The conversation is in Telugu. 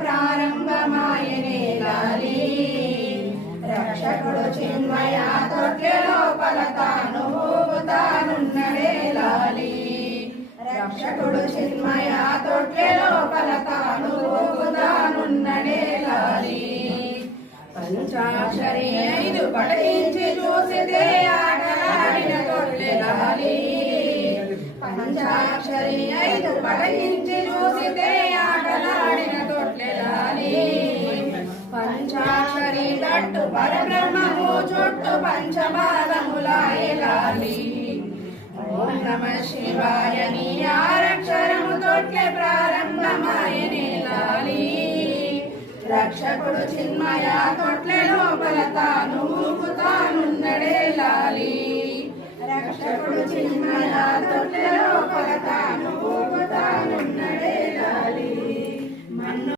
ప్రారంభమాయనే లాలి రక్షకుడు చిన్మయ తొట్లే లోపల తాను ఊగుతానున్నడే లాలి రక్షకుడు చిన్మయ తొట్లే లోపల తాను ఊగుతానున్నడే లాలి పంచాక్షరి ఐదు పఠించి చూసితే ఆటలాడిన తొట్టె లాలి. పంచాక్షరి ఐదు పఠించి చూసి జట్టు పరబ్రహ్మము చుట్టు పంచపాదములాయలాలి ఓం నమ శివాయ నీ ఆరక్షరము తొట్లే ప్రారంభమాయనే లాలి రక్షకుడు చిన్మయ తొట్లె లోపల